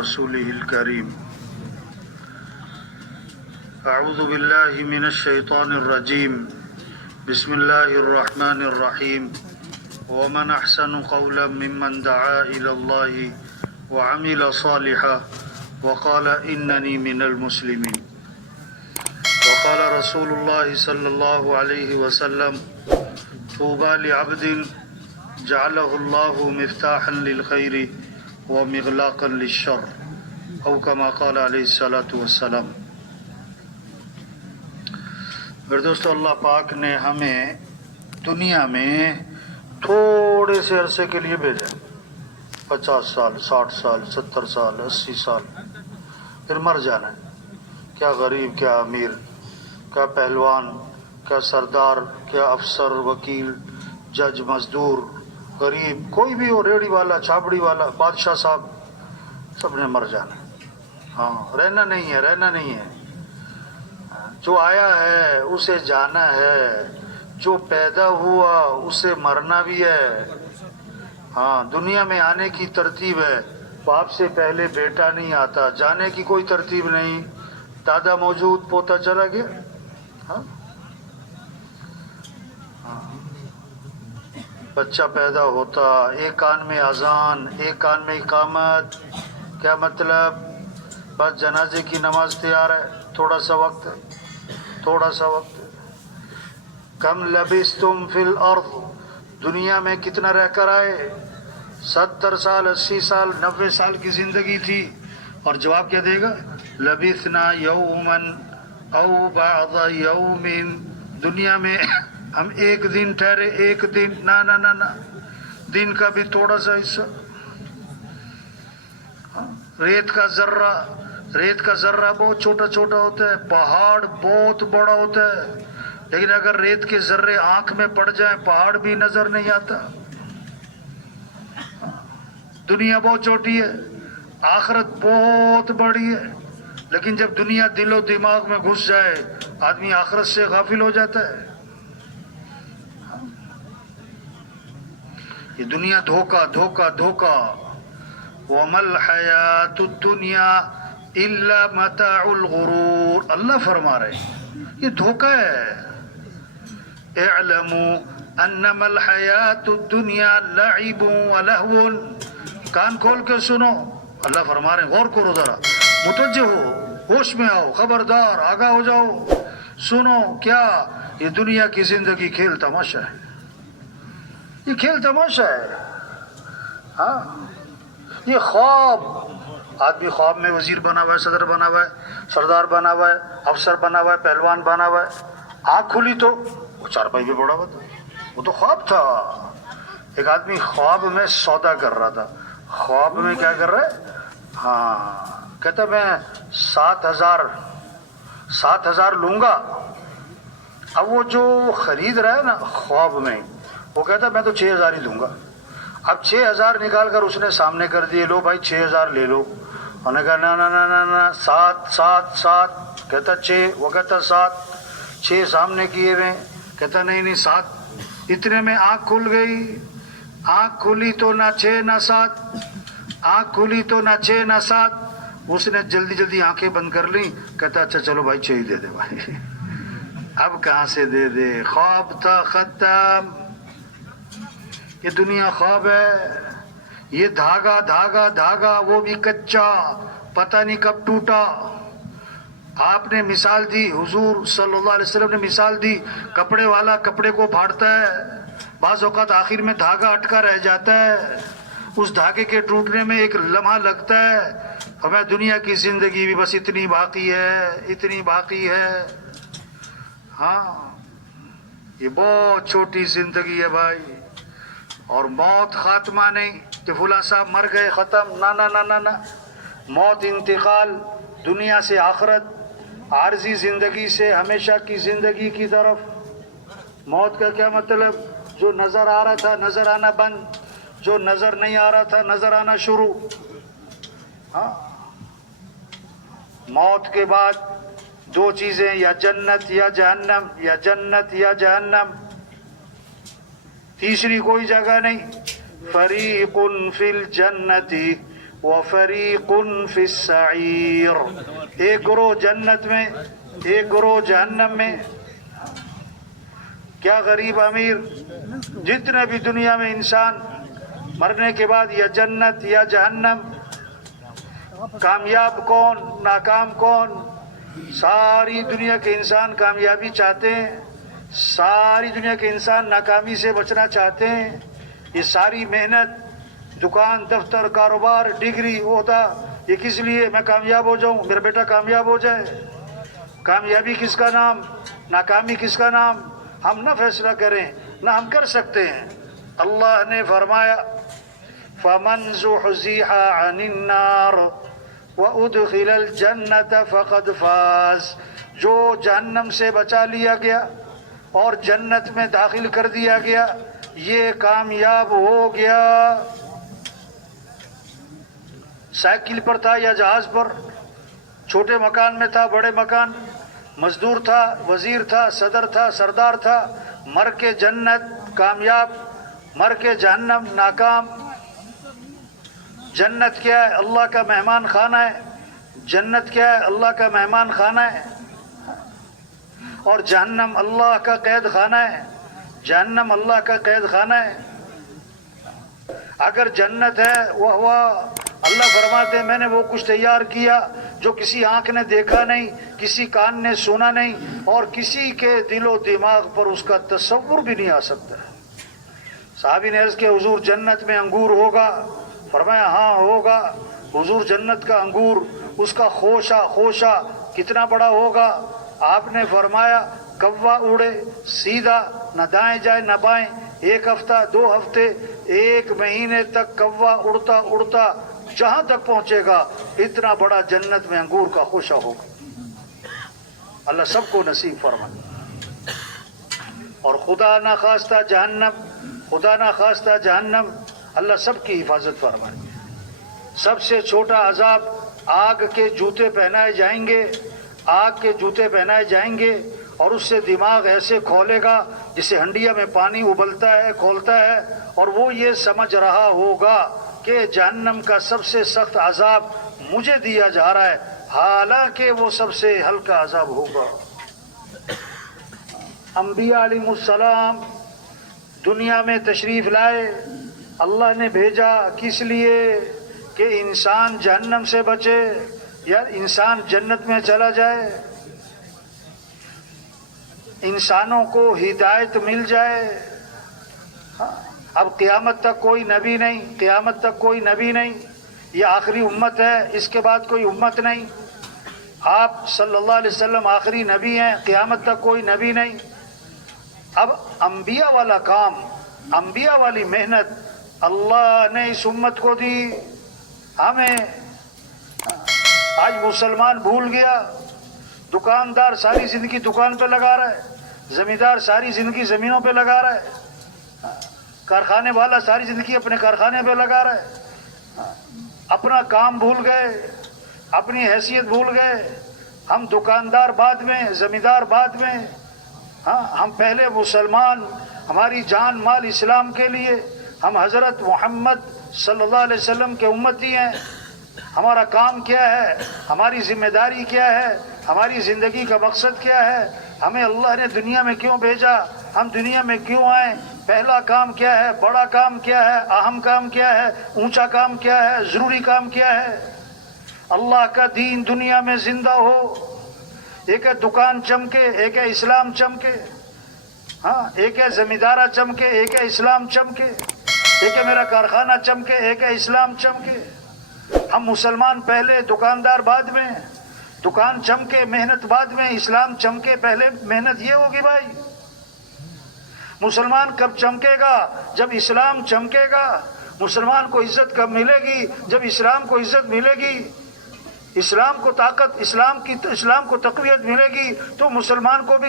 رسوله الكريم. أعوذ بالله من الشيطان الرجيم. بسم الله الرحمن الرحيم. ومن أحسن قولا ممن دعا إلى الله وعمل صالحا وقال إنني من المسلمين. وقال رسول الله صلى الله عليه وسلم: طوبى لعبد جعله الله مفتاحا للخير ومغلاقا للشر او كما قال علیہ الصلوۃ والسلام. میرے دوستو، اللہ پاک نے ہمیں دنیا میں تھوڑے سے عرصے کے لیے بھیجا، 50 سال، 60 سال، 70 سال، 80 سال، پھر مر جانا ہے. کیا غریب، کیا امیر، کیا پہلوان، کیا سردار، کیا افسر، وکیل، جج، مزدور، غریب، کوئی بھی ہو، ریڑھی والا، چھاپڑی والا، بادشاہ صاحب، سب نے مر جانا ہے. ہاں، رہنا نہیں ہے، رہنا نہیں ہے. جو آیا ہے اسے جانا ہے، جو پیدا ہوا اسے مرنا بھی ہے. ہاں، دنیا میں آنے کی ترتیب ہے، باپ سے پہلے بیٹا نہیں آتا. جانے کی کوئی ترتیب نہیں، دادا موجود، پوتا چلا گیا. ہاں، بچہ پیدا ہوتا، ایک کان میں اذان، ایک کان میں اقامت. کیا مطلب؟ بس جنازے کی نماز تیار ہے، تھوڑا سا وقت، تھوڑا سا وقت. کم لبثتم فی الارض، دنیا میں کتنا رہ کر آئے؟ 70 سال، 80 سال، 90 سال کی زندگی تھی. اور جواب کیا دے گا؟ لبثنا یوما او بعض یوم. دنیا میں ہم ایک دن ٹھہرے، ایک دن، نہ دن کا بھی تھوڑا سا حصہ. ریت کا ذرہ بہت چھوٹا چھوٹا ہوتا ہے، پہاڑ بہت بڑا ہوتا ہے، لیکن اگر ریت کے ذرے آنکھ میں پڑ جائیں پہاڑ بھی نظر نہیں آتا. دنیا بہت چھوٹی ہے، آخرت بہت بڑی ہے. لیکن جب دنیا دل و دماغ میں گھس جائے آدمی آخرت سے غافل ہو جاتا ہے. یہ دنیا دھوکا دھوکا دھوکا. وَمَا الْحَيَاةُ الدُّنْيَا إِلَّا مَتَاعُ الْغُرُورِ. اللہ فرما رہے ہیں یہ دھوکا ہے. اعلموا انما الحیات الدنیا لعب ولہو. کان کھول کے سنو، اللہ فرما رہے ہیں، غور کرو، ذرا متوجہ ہو، ہوش میں آؤ، خبردار، آگاہ ہو جاؤ. سنو، کیا یہ دنیا کی زندگی کھیل تماشا ہے؟ یہ کھیل تماشا ہے. ہاں، یہ خواب. آدمی خواب میں وزیر بنا ہوا ہے، صدر بنا ہوا ہے، سردار بنا ہوا ہے، افسر بنا ہوا ہے، پہلوان بنا ہوا ہے. آنکھ کھلی تو وہ چارپائی پہ پڑا ہوا تھا، وہ تو خواب تھا. ایک آدمی خواب میں سودا کر رہا تھا. خواب میں کیا کر رہا ہے؟ ہاں، کہتا میں 7,000 لوں گا. اب وہ جو خرید رہا ہے نا خواب میں، وہ کہتا میں تو 6,000 ہی لوں گا. اب 6,000 نکال کر اس نے سامنے کر دیے، لو بھائی 6,000 لے لو. انہوں نے کہا نہ 7. کہتا 6، وہ کہتا 7. 6 سامنے کیے ہوئے، کہتا نہیں 7. اتنے میں آنکھ کھل گئی. آنکھ کھلی تو نہ 6 نہ 7، آنکھ کھلی تو نہ 6 نہ 7. اس نے جلدی آنکھیں بند کر لی. کہتا اچھا چلو بھائی 6 ہی دے دے بھائی. اب کہاں سے دے دے؟ خواب تھا ختم. یہ دنیا خواب ہے. یہ دھاگا وہ بھی کچا، پتہ نہیں کب ٹوٹا. آپ نے مثال دی، حضور صلی اللہ علیہ وسلم نے مثال دی، کپڑے والا کپڑے کو پھاڑتا ہے، بعض اوقات آخر میں دھاگا اٹکا رہ جاتا ہے، اس دھاگے کے ٹوٹنے میں ایک لمحہ لگتا ہے. ہمیں دنیا کی زندگی بھی بس اتنی باقی ہے. ہاں، یہ بہت چھوٹی زندگی ہے بھائی. اور موت خاتمہ نہیں کہ فلاں صاحب مر گئے ختم. نہ. موت انتقال، دنیا سے آخرت، عارضی زندگی سے ہمیشہ کی زندگی کی طرف. موت کا کیا مطلب؟ جو نظر آ رہا تھا نظر آنا بند، جو نظر نہیں آ رہا تھا نظر آنا شروع. ہاں، موت کے بعد 2 چیزیں، یا جنت یا جہنم، یا جنت یا جہنم. تیسری کوئی جگہ نہیں. فریق فی الجنت وفریق فی السعیر، ایک گروہ جنت میں ایک گروہ جہنم میں۔ کیا غریب امیر، جتنے بھی دنیا میں انسان مرنے کے بعد یا جنت یا جہنم، کامیاب کون ناکام کون؟ ساری دنیا کے انسان کامیابی چاہتے ہیں، ساری دنیا کے انسان ناکامی سے بچنا چاہتے ہیں۔ یہ ساری محنت، دکان، دفتر، کاروبار، ڈگری، عہدہ، یہ کس لیے؟ میں کامیاب ہو جاؤں، میرا بیٹا کامیاب ہو جائے۔ کامیابی کس کا نام، ناکامی کس کا نام؟ ہم نہ فیصلہ کریں، نہ ہم کر سکتے ہیں۔ اللہ نے فرمایا فَمَنْ زُحْزِحَ عَنِ النَّارِ وَأُدْخِلَ الْجَنَّةَ فَقَدْ فَازَ، جو جہنم سے بچا لیا گیا اور جنت میں داخل کر دیا گیا، یہ کامیاب ہو گیا۔ سائیکل پر تھا یا جہاز پر، چھوٹے مکان میں تھا بڑے مکان، مزدور تھا وزیر تھا صدر تھا سردار تھا، مر کے جنت کامیاب، مر کے جہنم ناکام۔ جنت کیا ہے؟ اللہ کا مہمان خانہ ہے۔ جنت کیا ہے؟ اللہ کا مہمان خانہ ہے۔ اور جہنم اللہ کا قید خانہ ہے۔ جہنم اللہ کا قید خانہ ہے۔ اگر جنت ہے وہ اللہ فرماتے ہیں میں نے وہ کچھ تیار کیا جو کسی آنکھ نے دیکھا نہیں، کسی کان نے سنا نہیں، اور کسی کے دل و دماغ پر اس کا تصور بھی نہیں آ سکتا ہے۔ صحابی نے عرض کیا حضور جنت میں انگور ہوگا؟ فرمایا ہاں ہوگا۔ حضور جنت کا انگور، اس کا خوشہ کتنا بڑا ہوگا؟ آپ نے فرمایا کوا اڑے سیدھا، نہ دائیں جائے نہ بائیں، 1 ہفتہ 2 ہفتے 1 مہینے تک کوا اڑتا اڑتا جہاں تک پہنچے گا، اتنا بڑا جنت میں انگور کا خوشہ ہوگا۔ اللہ سب کو نصیب فرمائے۔ اور خدا نہ خواستہ جہنم، خدا نہ خواستہ جہنم، اللہ سب کی حفاظت فرمائے۔ سب سے چھوٹا عذاب آگ کے جوتے پہنائے جائیں گے، آگ کے جوتے پہنائے جائیں گے، اور اس سے دماغ ایسے کھولے گا جسے ہنڈیا میں پانی ابلتا ہے کھولتا ہے، اور وہ یہ سمجھ رہا ہوگا کہ جہنم کا سب سے سخت عذاب مجھے دیا جا رہا ہے، حالانکہ وہ سب سے ہلکا عذاب ہوگا۔ انبیاء علیہ السلام دنیا میں تشریف لائے، اللہ نے بھیجا کس لیے؟ کہ انسان جہنم سے بچے یا انسان جنت میں چلا جائے، انسانوں کو ہدایت مل جائے۔ اب قیامت تک کوئی نبی نہیں، قیامت تک کوئی نبی نہیں، یہ آخری امت ہے، اس کے بعد کوئی امت نہیں۔ آپ صلی اللہ علیہ وسلم آخری نبی ہیں، قیامت تک کوئی نبی نہیں۔ اب انبیاء والا کام، انبیاء والی محنت اللہ نے اس امت کو دی، ہمیں۔ آج مسلمان بھول گیا، دکاندار ساری زندگی دکان پہ لگا رہا ہے، زمیندار ساری زندگی زمینوں پہ لگا رہا ہے، کارخانے والا ساری زندگی اپنے کارخانے پہ لگا رہا ہے، اپنا کام بھول گئے، اپنی حیثیت بھول گئے۔ ہم دکاندار بعد میں، زمیندار بعد میں، ہم پہلے مسلمان، ہماری جان مال اسلام کے لیے، ہم حضرت محمد صلی اللہ علیہ وسلم کے امتی ہیں۔ ہمارا کام کیا ہے، ہماری ذمہ داری کیا ہے، ہماری زندگی کا مقصد کیا ہے، ہمیں اللہ نے دنیا میں کیوں بھیجا، ہم دنیا میں کیوں آئے، پہلا کام کیا ہے، بڑا کام کیا ہے، اہم کام کیا ہے، اونچا کام کیا ہے، ضروری کام کیا ہے۔ اللہ کا دین دنیا میں زندہ ہو۔ ایک ہے دکان چمکے، ایک ہے اسلام چمکے، ایک ہے زمیندارہ چمکے، ایک ہے اسلام چمکے، ایک ہے میرا کارخانہ چمکے، ایک ہے اسلام چمکے۔ ہم مسلمان پہلے، دکاندار بعد میں، دکان چمکے محنت بعد میں، اسلام چمکے پہلے محنت یہ ہوگی بھائی۔ مسلمان کب چمکے گا؟ جب اسلام چمکے گا۔ مسلمان کو عزت کب ملے گی؟ جب اسلام کو عزت ملے گی، اسلام کو طاقت، اسلام کو تقویت ملے گی تو مسلمان کو بھی